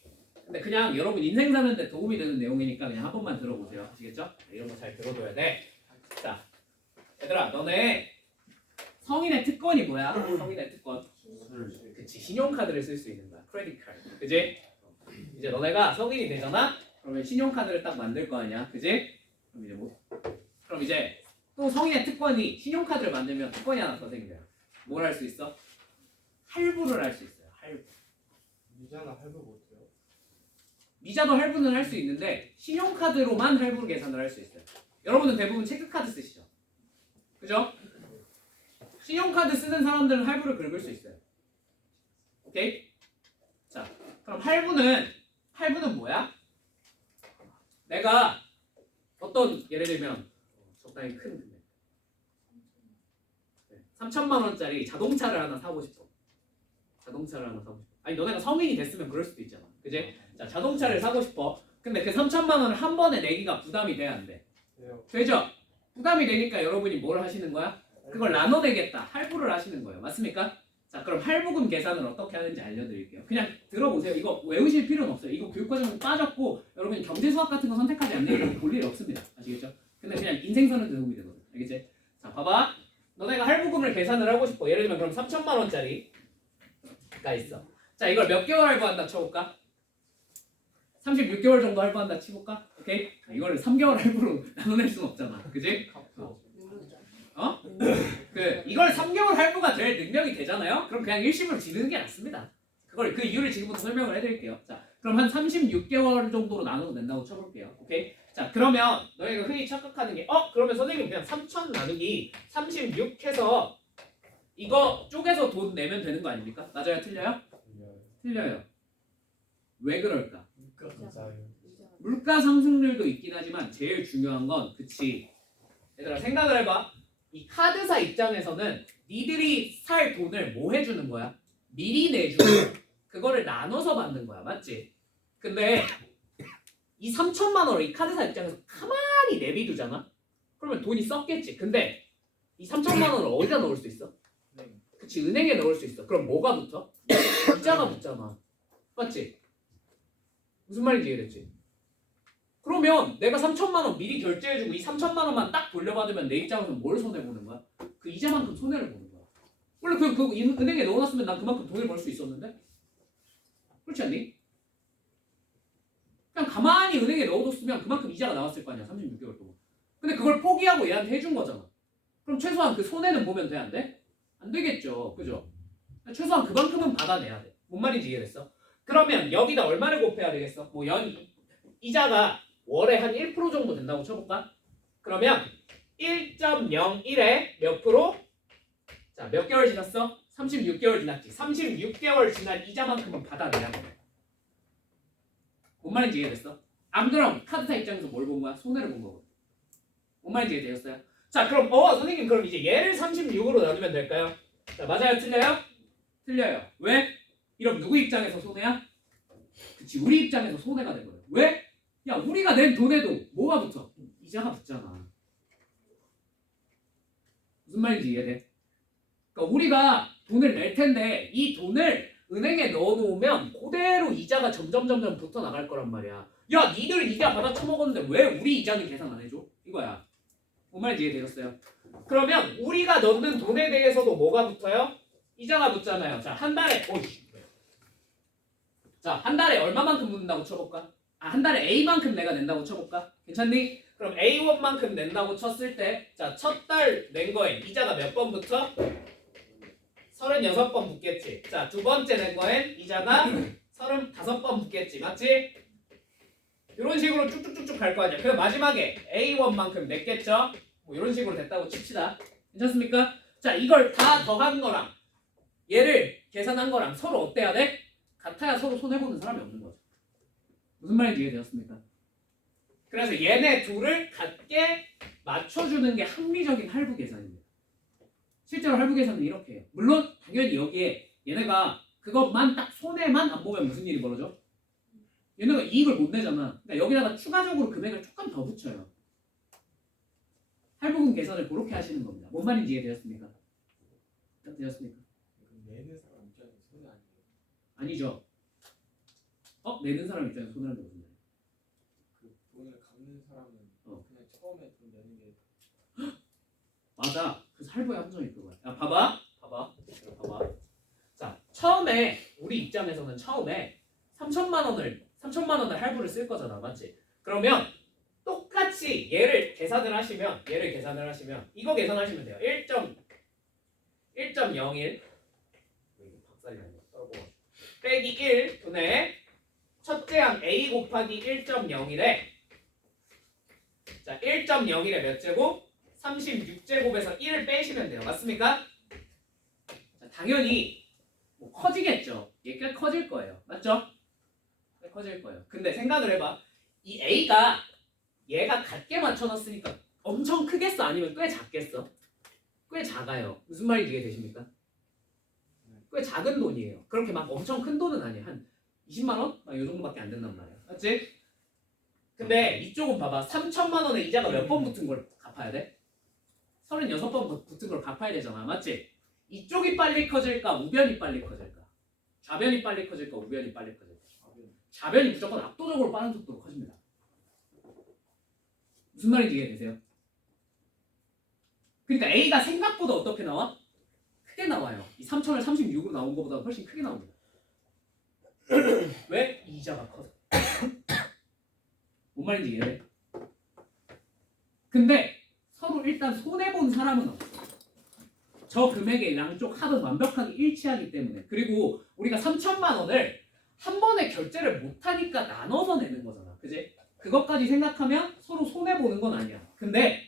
근데 그냥 여러분 인생 사는데 도움이 되는 내용이니까 그냥 한 번만 들어보세요. 아시겠죠? 이런 거 잘 들어둬야 돼. 자, 얘들아, 너네 성인의 특권이 뭐야? 성인의 특권. 그치, 신용카드를 쓸 수 있는 거야. 크레딧 카드. 그지? 이제 너네가 성인이 되잖아? 그러면 신용카드를 딱 만들 거 아니야. 그지? 그럼 이제 또 성인의 특권이 신용카드를 만들면 특권이 하나 더 생겨요. 뭘 할 수 있어? 할부를 할 수 있어요. 할부. 미자나 할부 못해요? 미자도 할부는 할 수 있는데 신용카드로만 할부 계산을 할 수 있어요. 여러분은 대부분 체크카드 쓰시죠? 그죠? 신용카드 쓰는 사람들은 할부를 긁을 수 있어요. 오케이? 자, 그럼 할부는 뭐야? 내가 어떤 예를 들면 적당히 큰 금액 3천만 원짜리 자동차를 하나 사고 싶어. 아니 너네가 성인이 됐으면 그럴 수도 있잖아. 그지? 자, 자동차를 사고 싶어. 근데 그 3천만 원을 한 번에 내기가 부담이 돼야 안 돼? 되죠? 부담이 되니까 여러분이 뭘 하시는 거야? 그걸 나눠내겠다. 할부를 하시는 거예요. 맞습니까? 자, 그럼 할부금 계산을 어떻게 하는지 알려드릴게요. 그냥 들어보세요. 이거 외우실 필요는 없어요. 이거 교육과정은 빠졌고 여러분이 경제수학 같은 거 선택하지 않는 볼 일이 없습니다. 아시겠죠? 근데 그냥 인생 사는 데 도움이 되거든. 알겠지? 자, 봐봐. 너네가 할부금을 계산을 하고 싶어. 예를 들면 그럼 3천만 원짜리가 있어. 자, 이걸 몇 개월 할부한다 쳐볼까? 36개월 정도 할부한다 치볼까? 오케이? 이거를 3개월 할부로 나눠낼 순 없잖아. 그지? 어? 이걸 3개월 할부가 될 능력이 되잖아요? 그럼 그냥 일시불 지르는 게 낫습니다. 그 이유를 지금부터 설명을 해드릴게요. 자, 그럼 한 36개월 정도로 나눠도 된다고 쳐볼게요. 오케이? 자, 그러면 너희가 흔히 착각하는 게 그러면 선생님 그냥 3,000 나누기 36 해서 이거 쪼개서 돈 내면 되는 거 아닙니까? 맞아요? 틀려요? 틀려요. 왜 그럴까? 물가 상승률도 있긴 하지만 제일 중요한 건 그치. 얘들아 생각을 해봐. 이 카드사 입장에서는 니들이 살 돈을 뭐 해주는 거야? 미리 내주는 거야. 그거를 나눠서 받는 거야. 맞지? 근데 이 3,000만 원을 이 카드사 입장에서 가만히 내비두잖아? 그러면 돈이 썩겠지. 근데 이 3,000만 원을 어디다 넣을 수 있어? 그치, 은행에 넣을 수 있어. 그럼 뭐가 붙어? 이자가 붙잖아. 맞지? 무슨 말인지 이해됐지? 그러면 내가 3,000만 원 미리 결제해주고 이 3,000만 원만 딱 돌려받으면 내 입장에서는 뭘 손해보는 거야? 그 이자만큼 손해를 보는 거야. 원래 그 은행에 넣어놨으면 난 그만큼 돈을 벌 수 있었는데? 그렇지 않니? 그냥 가만히 은행에 넣어뒀으면 그만큼 이자가 나왔을 거 아니야, 36개월 동안. 근데 그걸 포기하고 얘한테 해준 거잖아. 그럼 최소한 그 손해는 보면 돼, 안 돼? 안 되겠죠, 그죠? 최소한 그만큼은 받아내야 돼. 뭔 말인지 이해됐어? 그러면 여기다 얼마를 곱해야 되겠어? 뭐 이자가 월에 한 1% 정도 된다고 쳐볼까? 그러면 1.01에 몇 프로? 자, 몇 개월 지났어? 36개월 지났지. 36개월 지난 이자만큼은 받아내야 돼. 뭔 말인지 이해됐어? 안 그럼 카드사 입장에서 뭘 본 거야? 손해를 본 거거든. 뭔 말인지 이해되셨어요? 자, 그럼 선생님 그럼 이제 얘를 36으로 나누면 될까요? 자, 맞아요? 틀려요? 틀려요. 왜? 이럼 누구 입장에서 손해야? 그치, 우리 입장에서 손해가 된 거예요. 왜? 야, 우리가 낸 돈에도 뭐가 붙어? 이자가 붙잖아. 무슨 말인지 이해돼? 그러니까 우리가 돈을 낼 텐데 이 돈을 은행에 넣어놓으면 그대로 이자가 점점 붙어 나갈 거란 말이야. 야, 니들 이자 받아 처먹었는데 왜 우리 이자는 계산 안 해줘? 이거야. 뭔 말인지 이해되셨어요? 그러면 우리가 넣는 돈에 대해서도 뭐가 붙어요? 이자가 붙잖아요. 자, 한 달에 한 달에 얼마만큼 묻는다고 쳐볼까? 한 달에 A만큼 내가 낸다고 쳐볼까? 괜찮니? 그럼 A1만큼 낸다고 쳤을 때, 자, 첫 달 낸 거에 이자가 몇 번 붙어? 36번 붙겠지. 자, 두 번째 낸 거엔 이자가 35번 붙겠지. 맞지? 이런 식으로 쭉쭉쭉쭉 갈 거 아니야. 그럼 마지막에 A1만큼 냈겠죠? 뭐 이런 식으로 됐다고 칩시다. 괜찮습니까? 자, 이걸 다 더한 거랑 얘를 계산한 거랑 서로 어때야 돼? 같아야 서로 손해보는 사람이 없는 거죠. 무슨 말인지 이해되었습니까? 그래서 얘네 둘을 같게 맞춰주는 게 합리적인 할부 계산입니다. 실제로 할부 계산은 이렇게 해요. 물론 당연히 여기에 얘네가 그것만 딱 손해만 안 보면 무슨 일이 벌어져? 얘네가 이익을 못 내잖아. 그러니까 여기다가 추가적으로 금액을 조금 더 붙여요. 할부금 계산을 그렇게 하시는 겁니다. 뭔 말인지 이해되었습니까? 되었습니까? 내는 사람 입장에서 손해 아니에요? 아니죠. 내는 사람 입장에서 손해라는 게 무슨 말이야? 그 돈을 갚는 사람은 그냥 처음에 돈 내는 게 맞아. 그래서 할부의 함정이 그거야. 야, 봐봐. 자, 처음에 우리 입장에서는 처음에 3,000만 원을 할부를 쓸 거잖아, 맞지? 그러면 똑같이 얘를 계산을 하시면 이거 계산하시면 돼요. 1.01 박살이 나네. 빼기 1 분의 첫째 항 A 곱하기 1.01에 자, 1.01에 몇 제곱? 36제곱에서 1을 빼시면 돼요. 맞습니까? 자, 당연히 뭐 커지겠죠. 얘 꽤 커질 거예요. 맞죠? 꽤 커질 거예요. 근데 생각을 해봐. 이 A가 얘가 같게 맞춰놨으니까 엄청 크겠어? 아니면 꽤 작겠어? 꽤 작아요. 무슨 말인지 이해되십니까? 꽤 작은 돈이에요. 그렇게 막 엄청 큰 돈은 아니에요. 한 20만 원? 막 이 정도밖에 안 된단 말이야. 맞지? 근데 이쪽은 봐봐. 3,000만 원에 이자가 몇 번 붙은 걸 갚아야 돼? 36번 붙은 걸 갚아야 되잖아. 맞지? 이쪽이 빨리 커질까? 우변이 빨리 커질까? 좌변이 빨리 커질까? 우변이 빨리 커질까? 좌변이 무조건 압도적으로 빠른 속도로 커집니다. 무슨 말인지 이해되세요? 그러니까 A가 생각보다 어떻게 나와? 크게 나와요. 이 3,000을 36으로 나온 것보다 훨씬 크게 나옵니다. 왜? 이자가 커서. 뭔 말인지 이해해? 근데 서로 일단 손해본 사람은 없어. 저 금액의 양쪽 합은 완벽하게 일치하기 때문에. 그리고 우리가 3천만 원을 한 번에 결제를 못하니까 나눠서 내는 거잖아. 그지? 그것까지 생각하면 서로 손해보는 건 아니야. 근데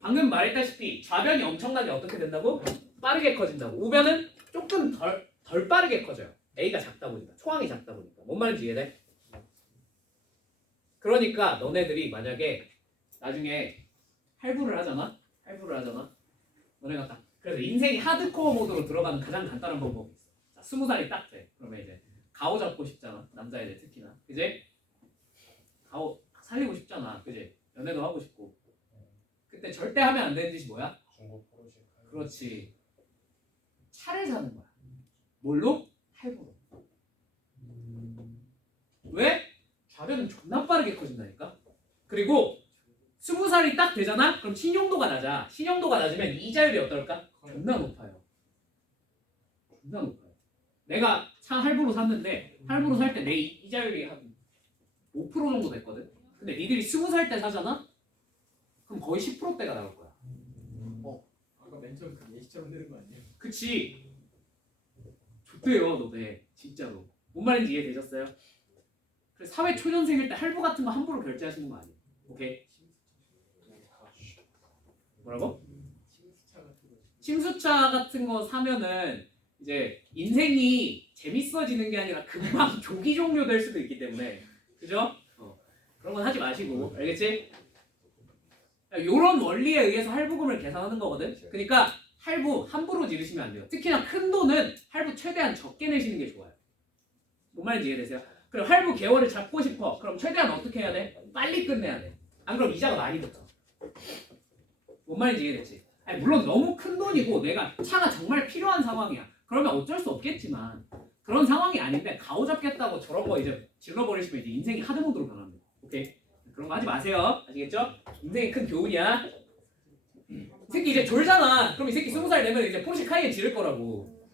방금 말했다시피 좌변이 엄청나게 어떻게 된다고? 빠르게 커진다고. 우변은 조금 덜 빠르게 커져요. A가 작다 보니까. 초항이 작다 보니까. 뭔 말인지 이해돼? 그러니까 너네들이 만약에 나중에 할부를 하잖아? 너네가 딱 그래서 인생이 하드코어 모드로 들어가는 가장 간단한 방법이 있어. 자, 20살이 딱 돼. 그러면 이제 가오 잡고 싶잖아. 남자애들 특히나. 그지? 가오 살리고 싶잖아. 그지? 연애도 하고 싶고. 그때 절대 하면 안 되는 짓이 뭐야? 중고 포르쉐. 그렇지. 차를 사는 거야. 뭘로? 할부로. 왜? 좌변은 존나 빠르게 커진다니까. 그리고 20살이 딱 되잖아? 그럼 신용도가 낮아. 신용도가 낮으면 이자율이 어떨까? 존나 높아요. 존나 높아요. 내가 차 할부로 샀는데 할부로 살 때 내 이자율이 한 5% 정도 됐거든. 근데 니들이 20살 때 사잖아? 그럼 거의 10%대가 나올 거야. 아까 맨 처음 그 예시처럼 되는 거 아니에요? 그치? 좋대요 너네 진짜로. 뭔 말인지 이해되셨어요? 그래서 사회 초년생일 때 할부 같은 거 함부로 결제하시는 거 아니에요. 오케이? 뭐라고? 침수차 같은 거 사면은 이제 인생이 재밌어지는 게 아니라 금방 조기 종료될 수도 있기 때문에. 그죠? 그런 건 하지 마시고. 알겠지? 요런 원리에 의해서 할부금을 계산하는 거거든. 그러니까 할부 함부로 지르시면 안 돼요. 특히나 큰 돈은 할부 최대한 적게 내시는 게 좋아요. 뭔 말인지 이해되세요? 그럼 할부 개월을 잡고 싶어. 그럼 최대한 어떻게 해야 돼? 빨리 끝내야 돼. 안 그럼 이자가 많이 붙어. 뭔 말인지 이해됐지? 아니, 물론 너무 큰 돈이고 내가 차가 정말 필요한 상황이야. 그러면 어쩔 수 없겠지만 그런 상황이 아닌데 가오 잡겠다고 저런 거 이제 질러버리시면 이제 인생이 하드모드로 변합니다. 오케이? 그런 거 하지 마세요. 아시겠죠? 인생이 큰 교훈이야. 이 새끼 이제 졸잖아. 그럼 이 새끼 20살 되면 이제 포르쉐 카이엔 지를 거라고.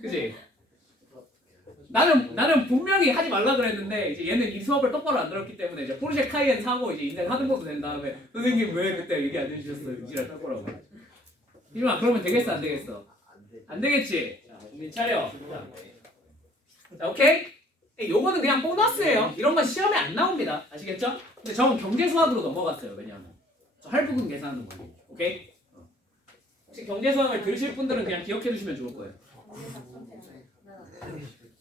그지? 나는 분명히 하지 말라 그랬는데 이제 얘는 이 수업을 똑바로 안 들었기 때문에 이제 포르쉐 카이엔 사고 이제 인생 하드모드 된 다음에 선생님 왜 그때 얘기 안 해주셨어요? 지랄 할 거라고. 이리와 그러면 되겠어 안 되겠어? 안 되겠지? 자, 정신 차려. 자, 오케이? 요거는 그냥 보너스예요. 이런 건 시험에 안 나옵니다. 아시겠죠? 근데 저는 경제수학으로 넘어갔어요. 왜냐하면 저 할부금 계산하는 거예요. 오케이? 혹시 경제수학을 들으실 분들은 그냥 기억해 주시면 좋을 거예요.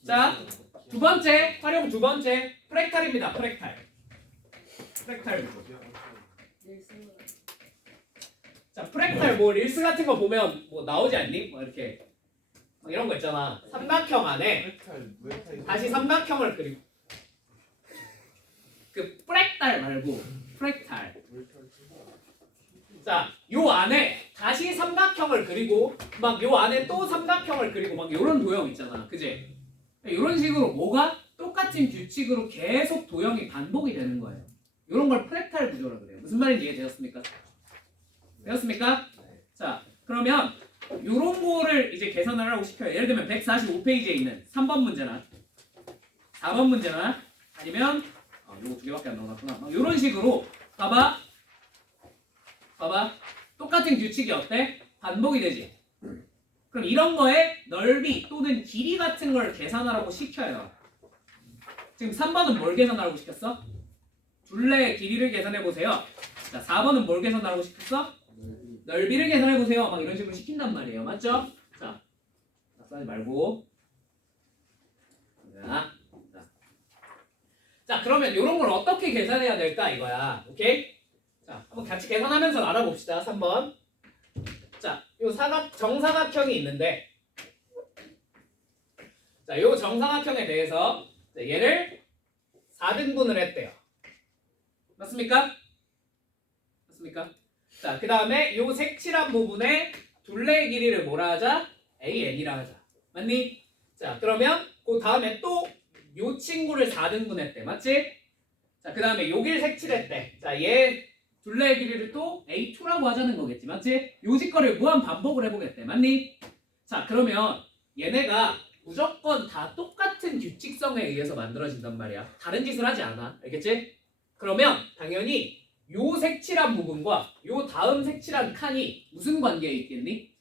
자, 두 번째 활용 두 번째 프랙탈입니다. 프랙탈 구조. 자, 프랙탈 뭐 릴스 같은 거 보면 뭐 나오지 않니? 뭐 이렇게 막 이런 거 있잖아. 삼각형 안에 다시 삼각형을 그리고 그 프랙탈 말고 프랙탈. 자, 요 안에 다시 삼각형을 그리고 막 요 안에 또 삼각형을 그리고 막 요런 도형 있잖아. 그지? 이런 식으로 뭐가 똑같은 규칙으로 계속 도형이 반복이 되는 거예요. 이런 걸 프랙탈 구조라 그래요. 무슨 말인지 이해되셨습니까? 되었습니까? 자, 그러면 이런 거를 이제 계산을 하고 싶어요. 예를 들면 145페이지에 있는 3번 문제나 4번 문제나 아니면 요거 두 개밖에 안 나왔구나. 막 이런 식으로 봐봐. 똑같은 규칙이 어때? 반복이 되지. 그럼 이런 거에 넓이 또는 길이 같은 걸 계산하라고 시켜요. 지금 3번은 뭘 계산하라고 시켰어? 둘레의 길이를 계산해 보세요. 자, 4번은 뭘 계산하라고 시켰어? 넓이를 계산해 보세요. 막 이런 식으로 시킨단 말이에요. 맞죠? 자, 낙서하지 말고. 자, 그러면 이런 걸 어떻게 계산해야 될까 이거야. 오케이? 자, 한번 같이 계산하면서 알아봅시다. 3번. 자, 요 정사각형이 있는데, 자, 요 정사각형에 대해서 얘를 4등분을 했대요. 맞습니까? 자, 그 다음에 요 색칠한 부분에 둘레의 길이를 뭐라 하자? AN이라 하자. 맞니? 자, 그러면 그 다음에 또 요 친구를 4등분 했대. 맞지? 자, 그 다음에 여길 색칠했대. 자, 얘 둘레의 길이를 또 A2라고 하자는 거겠지. 맞지? 요 짓거리를 무한 반복을 해보겠대. 맞니? 자, 그러면 얘네가 무조건 다 똑같은 규칙성에 의해서 만들어진단 말이야. 다른 짓을 하지 않아. 알겠지? 그러면 당연히 요 색칠한 부분과 요 다음 색칠한 칸이 무슨 관계에 있겠니?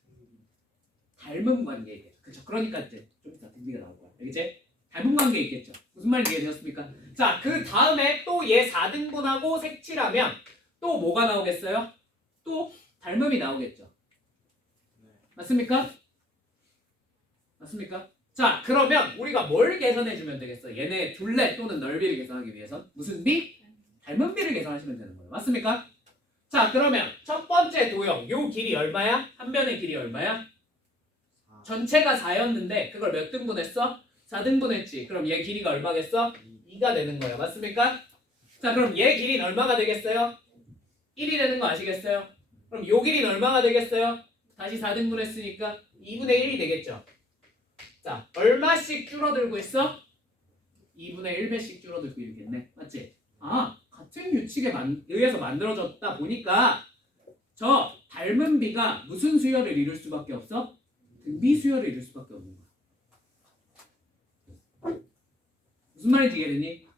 닮은 관계에 있겠죠. 그렇죠. 그러니까 이제 좀 이따 등비가 나올 거야. 알겠지? 닮은 관계에 있겠죠. 무슨 말인지 이해되셨습니까? 자, 그 다음에 또 얘 4등분하고 색칠하면 또 뭐가 나오겠어요? 또 닮음이 나오겠죠. 맞습니까? 맞습니까? 자, 그러면 우리가 뭘 계산해 주면 되겠어? 얘네 둘레 또는 넓이를 계산하기 위해선 무슨 비? 닮은 비를 계산하시면 되는 거예요. 맞습니까? 자, 그러면 첫 번째 도형 요 길이 얼마야? 한 변의 길이 얼마야? 전체가 4였는데 그걸 몇 등분했어? 4등분했지. 그럼 얘 길이가 얼마겠어? 2가 되는 거예요. 맞습니까? 자, 그럼 얘 길이는 얼마가 되겠어요? 1이 되는 거 아시겠어요? 그럼 요 길이는 얼마가 되겠어요? 다시 4등분했으니까 2분의 1이 되겠죠. 자, 얼마씩 줄어들고 있어? 2분의 1배씩 줄어들고 있겠네. 맞지? 아, 같은 규칙에 의해서 만들어졌다 보니까 저 닮은 비가 무슨 수열을 이룰 수밖에 없어? 등비 수열을 이룰 수밖에 없는 거야. 무슨 말인지 이해되니?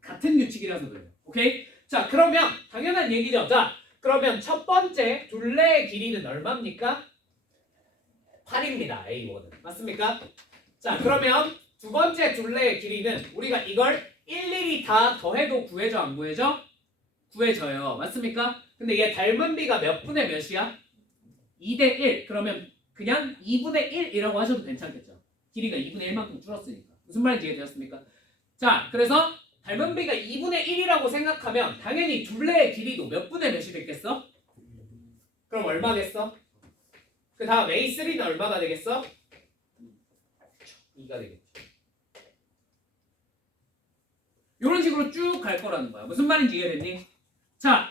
같은 규칙이라서 그래요. 오케이? 자, 그러면 당연한 얘기죠. 자, 그러면 첫 번째 둘레의 길이는 얼마입니까? 8입니다. A1은. 맞습니까? 자, 그러면 두 번째 둘레의 길이는 우리가 이걸 일일이 다 더해도 구해져 안 구해져? 구해져요. 맞습니까? 근데 얘 닮은 비가 몇 분의 몇이야? 2대 1. 그러면 그냥 2분의 1이라고 하셔도 괜찮겠죠. 길이가 2분의 1만큼 줄었으니까. 무슨 말인지 이해되셨습니까? 자, 그래서 닮은 비가 2분의 1이라고 생각하면 당연히 둘레의 길이도 몇 분의 몇이 됐겠어? 그럼 얼마겠어? 그 다음 A3는 얼마가 되겠어? 2가 되겠지. 이런 식으로 쭉 갈 거라는 거야. 무슨 말인지 이해됐니? 자,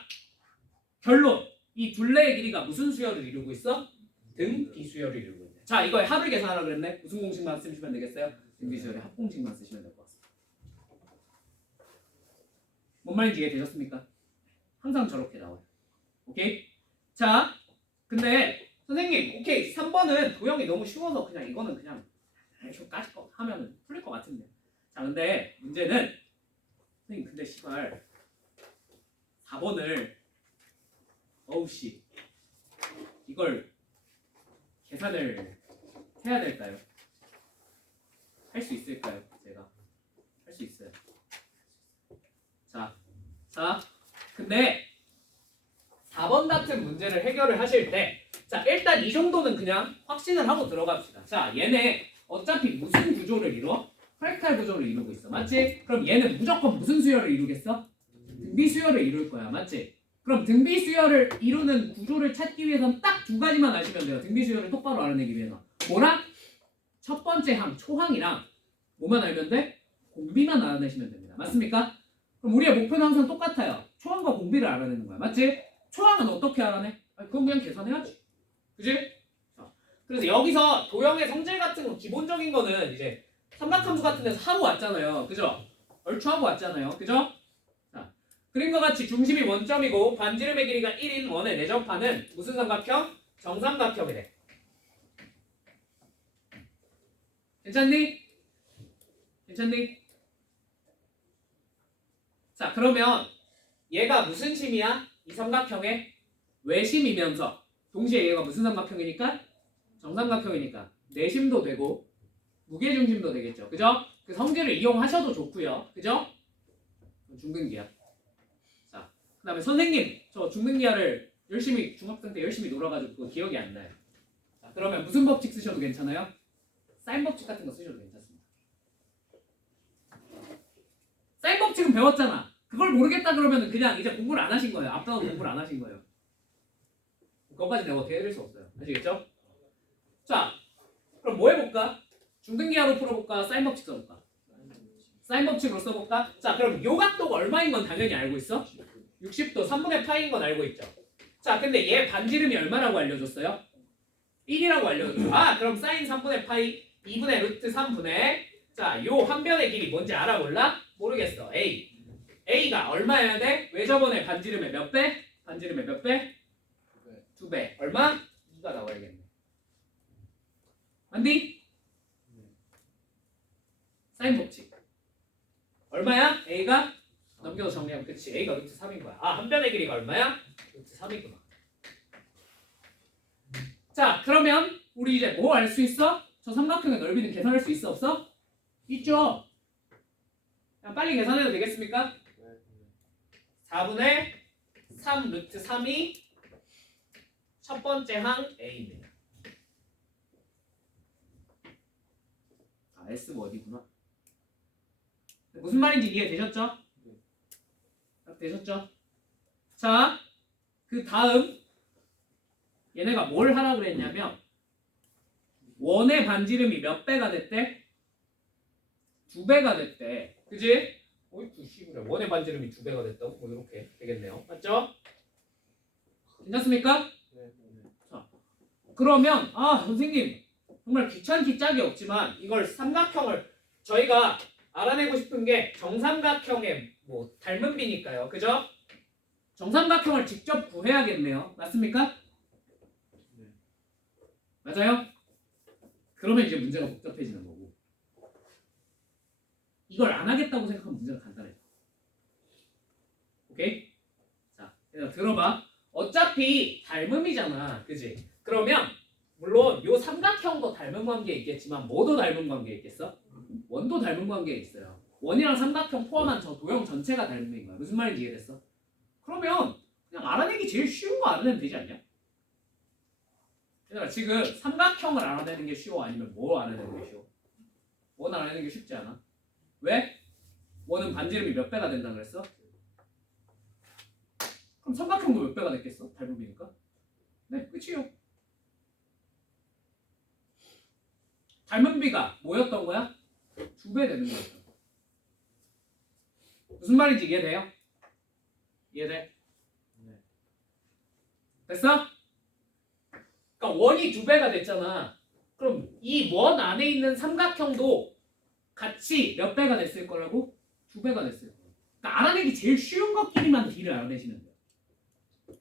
결론. 이 둘레의 길이가 무슨 수열을 이루고 있어? 등비수열을 이루고 있네. 자, 이거 합을 계산하라고 그랬네. 무슨 공식만 쓰시면 되겠어요? 등비수열의 합공식만 쓰시면 될 것 같습니다. 뭔 말인지 이해되셨습니까? 항상 저렇게 나와요. 오케이? 자, 근데 선생님, 오케이, 3번은 도형이 너무 쉬워서 그냥 이거는 그냥 이렇게 까짓 거 하면 풀릴 것 같은데. 자, 근데 문제는 선생님, 근데 시발 4번을 어우씨 이걸 계산을 해야 될까요? 할 수 있을까요? 제가 할 수 있어요. 자, 근데 4번 같은 문제를 해결을 하실 때, 자, 일단 이 정도는 그냥 확신을 하고 들어갑시다. 자, 얘네 어차피 무슨 구조를 이루어? 프랙탈 구조를 이루고 있어. 맞지? 그럼 얘는 무조건 무슨 수열을 이루겠어? 등비 수열을 이룰 거야. 맞지? 그럼 등비 수열을 이루는 구조를 찾기 위해서는 딱 두 가지만 아시면 돼요. 등비 수열을 똑바로 알아내기 위해서. 뭐랑? 첫 번째 항, 초항이랑 뭐만 알면 돼? 공비만 알아내시면 됩니다. 맞습니까? 그럼 우리의 목표는 항상 똑같아요. 초항과 공비를 알아내는 거야. 맞지? 초항은 어떻게 알아내? 그건 그냥 계산해야지. 그지? 그래서 여기서 도형의 성질 같은 거 기본적인 거는 이제 삼각함수 같은 데서 하고 왔잖아요. 그죠? 얼추 하고 왔잖아요. 그죠? 자, 그림과 같이 중심이 원점이고 반지름의 길이가 1인 원의 내접하는 무슨 삼각형? 정삼각형이래. 괜찮니? 괜찮니? 자, 그러면 얘가 무슨 심이야? 이 삼각형의 외심이면서 동시에 얘가 무슨 삼각형이니까? 정삼각형이니까 내심도 되고 무게중심도 되겠죠. 그죠? 그 성질을 이용하셔도 좋고요. 그죠? 중등기하. 자, 그 다음에 선생님 저 중등기하를 열심히 중학생 때 열심히 놀아가지고 그거 기억이 안 나요. 자, 그러면 무슨 법칙 쓰셔도 괜찮아요? 사인 법칙 같은 거 쓰셔도 괜찮습니다. 사인 법칙은 배웠잖아. 그걸 모르겠다 그러면 그냥 이제 공부를 안 하신 거예요. 앞다가 공부를 안 하신 거예요. 그것까지 내가 어떻게 해드릴 수 없어요. 아시겠죠? 자, 그럼 뭐 해볼까? 중등기하로 풀어볼까? 사인 법칙 써볼까? 사인 법칙으로 써볼까? 자, 그럼 요 각도가 얼마인 건 당연히 알고 있어? 60도 3분의 파인 건 알고 있죠? 자, 근데 얘 반지름이 얼마라고 알려줬어요? 1이라고 알려줬죠. 아, 그럼 사인 3분의 파이 2분의 루트 3분의 자, 요 한 변의 길이 뭔지 알아 몰라? 모르겠어. A. A가 얼마여야 돼? 왜 저번에 반지름의 몇 배? 반지름의 몇 배? 2배. 얼마? 2가 나와야겠네. 맞니? 사인 법칙. 얼마야? A가 넘겨서 정리하면 그치 a가 루트 3인 거야. 아 한 변의 길이가 얼마야? 루트 3이구나. 자 그러면 우리 이제 뭐 알 수 있어? 저 삼각형의 넓이는 계산할 수 있어 없어? 있죠. 그냥 빨리 계산해도 되겠습니까? 4분의 3 루트 3이 첫 번째 항 a입니다. 아 S가 어디구나. 무슨 말인지 이해되셨죠? 되셨죠? 자, 그 다음 얘네가 뭘 하라 그랬냐면 원의 반지름이 몇 배가 됐대? 2배가 됐대. 그지? 어이구 씨부래. 원의 반지름이 2배가 됐다고? 뭐 이렇게 되겠네요. 맞죠? 괜찮습니까? 자, 그러면 선생님 정말 귀찮기 짝이 없지만 이걸 삼각형을 저희가 알아내고 싶은 게 정삼각형의 뭐 닮은 비니까요. 그죠? 정삼각형을 직접 구해야겠네요. 맞습니까? 맞아요? 그러면 이제 문제가 복잡해지는 거고 이걸 안 하겠다고 생각하면 문제가 간단해져. 오케이? 자, 얘들아 들어봐. 어차피 닮음이잖아. 그지? 그러면 물론 요 삼각형도 닮은 관계에 있겠지만 뭐도 닮은 관계에 있겠어? 원도 닮은 관계에 있어요. 원이랑 삼각형 포함한 저 도형 전체가 닮은 거야. 무슨 말인지 이해됐어? 그러면 그냥 알아내기 제일 쉬운 거 알아내면 되지 않냐? 얘들아 지금 삼각형을 알아내는 게 쉬워? 아니면 뭐 알아내는 게 쉬워? 원 알아내는 게 쉽지 않아. 왜? 원은 반지름이 몇 배가 된다 그랬어? 그럼 삼각형도 몇 배가 됐겠어? 닮음이니까? 네, 끝이요. 닮음비가 뭐였던 거야? 2배 되는 거였어. 무슨 말인지 이해돼요? 이해돼? 됐어? 그러니까 원이 2배가 됐잖아. 그럼 이 원 안에 있는 삼각형도 같이 몇 배가 됐을 거라고? 2배가 됐을 거야. 그러니까 알아내기 제일 쉬운 것끼리만 D를 알아내시는 거야.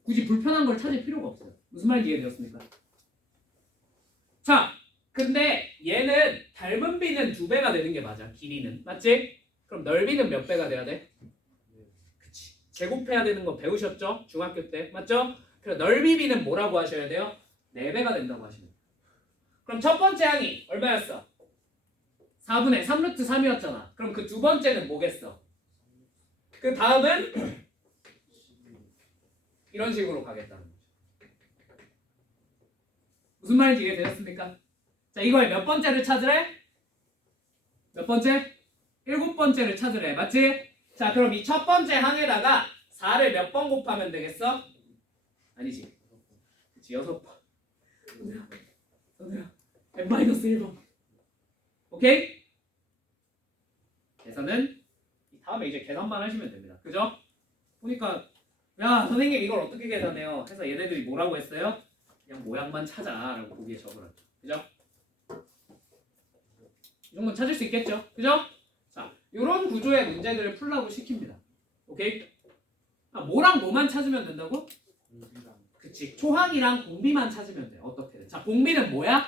굳이 불편한 걸 찾을 필요가 없어요. 무슨 말인지 이해되었습니까? 자, 근데 얘는 닮은 비는 2배가 되는 게 맞아. 길이는. 맞지? 그럼 넓이는 몇 배가 돼야 돼? 그치. 제곱해야 되는 거 배우셨죠? 중학교 때. 맞죠? 그래서 넓이 비는 뭐라고 하셔야 돼요? 4배가 된다고 하시면 돼요. 그럼 첫 번째 항이 얼마였어? 4분의 3 루트 3이었잖아. 그럼 그 두 번째는 뭐겠어? 그 다음은 이런 식으로 가겠다는 거죠. 무슨 말인지 이해되셨습니까? 자, 이걸 몇 번째를 찾으래? 몇 번째? 7번째를 찾으래. 맞지? 자, 그럼 이 첫 번째 항에다가 4를 몇 번 곱하면 되겠어? 아니지. 그치, 6번. 선우야, n-1번. 오케이? 계산은 다음에 이제 계산만 하시면 됩니다. 그죠? 보니까 야, 선생님 이걸 어떻게 계산해요? 해서 얘네들이 뭐라고 했어요? 그냥 모양만 찾아라고 거기에 적으라고. 그죠? 이 정도는 찾을 수 있겠죠? 그죠? 자, 이런 구조의 문제들을 풀라고 시킵니다. 오케이? 뭐랑 뭐만 찾으면 된다고? 그치. 초항이랑 공비만 찾으면 돼. 어떻게든. 자, 공비는 뭐야?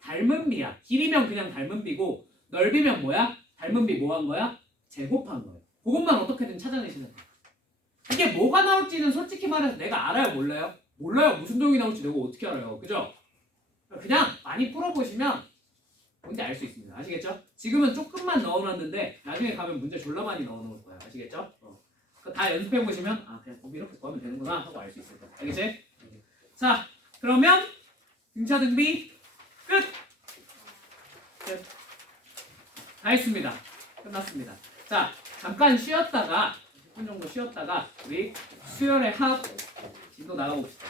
닮은 비야. 길이면 그냥 닮은 비고 넓이면 뭐야? 닮은 비 뭐 한 거야? 제곱한 거예요. 그것만 어떻게든 찾아내시는 거야. 이게 뭐가 나올지는 솔직히 말해서 내가 알아요? 몰라요? 몰라요. 무슨 도형이 나올지 내가 어떻게 알아요? 그죠? 그냥 많이 풀어보시면 뭔지 알 수 있습니다. 아시겠죠? 지금은 조금만 넣어놨는데 나중에 가면 문제 졸라 많이 넣어놓을 거야. 아시겠죠? 다 연습해보시면 그냥 거기 이렇게 구하면 되는구나 하고 알 수 있을 거야. 알겠지? 자, 그러면 등차 등비 끝! 끝. 다 했습니다. 끝났습니다. 자, 잠깐 쉬었다가 10분 정도 쉬었다가 우리 수열의 합 진도 나가봅시다.